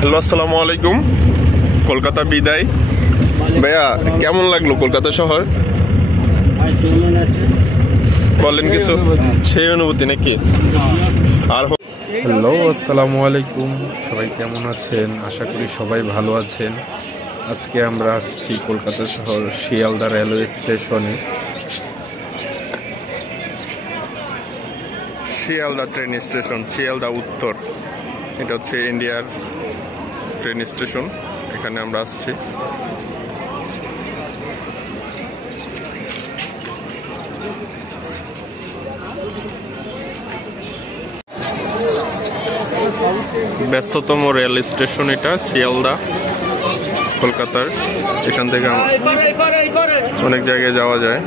Hello, আসসালামু আলাইকুম। কলকাতা বিদায়। ভাইয়া, কেমন লাগলো কলকাতা শহর? বলেন কিছু, সেই অনুভূতি নাকি? আর হ্যালো, আসসালামু আলাইকুম। সবাই কেমন আছেন? আশা করি সবাই ভালো আছেন। আজকে আমরা আসছি কলকাতা শহর শিয়ালদা রেলওয়ে স্টেশনে। শিয়ালদা ট্রেন স্টেশন, শিয়ালদা উত্তর। এটা হচ্ছে ইন্ডিয়ার ট্রেন স্টেশন, এখানে আমরা আসছি। ব্যস্ততম রেল স্টেশন এটা, শিয়ালদা, কলকাতার। এখান থেকে অনেক জায়গায় যাওয়া যায়।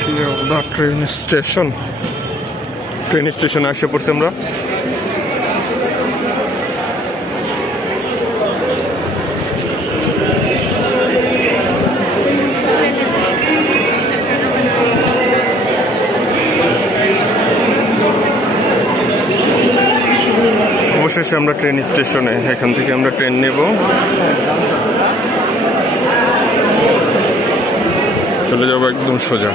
শিয়ালদা ট্রেন স্টেশনে আসে পড়ছি আমরা। অবশেষে আমরা ট্রেন স্টেশনে, এখান থেকে আমরা ট্রেন নেব, চলে যাবো একদম সোজা।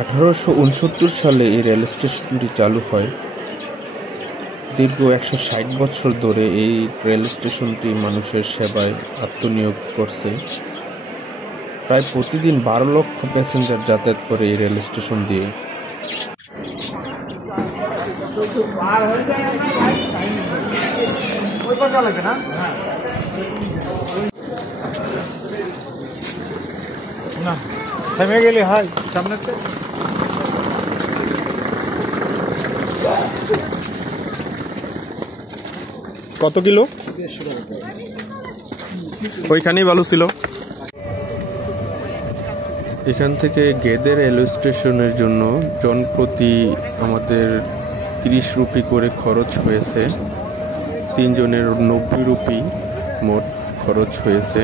1869 সালে এই রেল স্টেশনটি চালু হয়। দীর্ঘ 160 বছর ধরে এই রেল স্টেশনটি মানুষের সেবায় আত্মনিয়োগ করছে। প্রায় প্রতিদিন 12 লক্ষ প্যাসেঞ্জার যাতায়াত করে এই রেল স্টেশন দিয়ে। থেমে গেলে হয় সামনেতে। কত কিলো? ওইখানেই ভালো ছিল। এখান থেকে গেদে রেলওয়ে স্টেশনের জন্য জনপ্রতি আমাদের 30 রুপি করে খরচ হয়েছে। 3 জনের 90 রুপি মোট খরচ হয়েছে।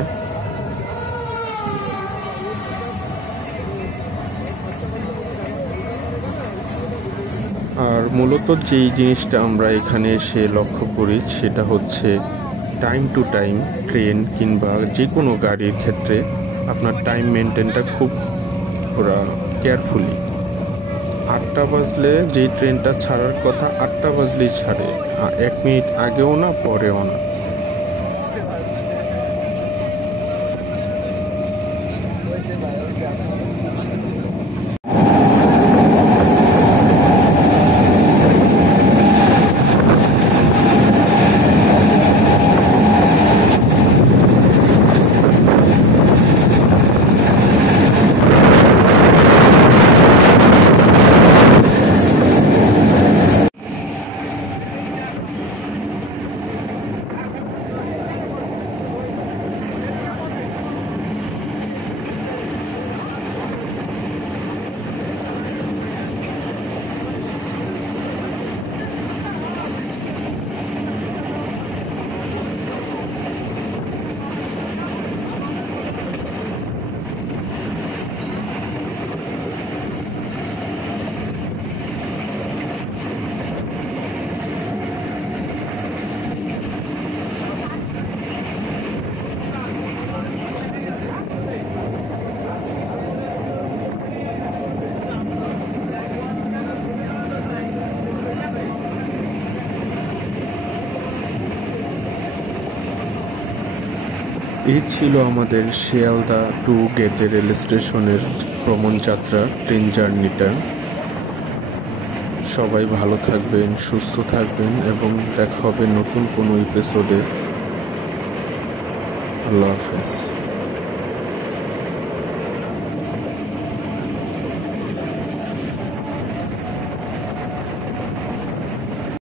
আর মূলত যেই জিনিসটা আমরা এখানে এসে লক্ষ্য করি সেটা হচ্ছে টাইম টু টাইম ট্রেন কিংবা যে কোনো গাড়ির ক্ষেত্রে আপনার টাইম মেনটেনটা খুব পুরা কেয়ারফুলি। 8টা বাজলে যেই ট্রেনটা ছাড়ার কথা 8টা বাজলেই ছাড়ে, 1 মিনিট আগেও না পরেও না। এই ছিল আমাদের শিয়ালদা টু গেদে রেল স্টেশনের ভ্রমণ যাত্রা, ট্রেন জার্নিটা। সবাই ভালো থাকবেন, সুস্থ থাকবেন এবং দেখা হবে নতুন কোনো এপিসোডে। আল্লাহ হাফেজ।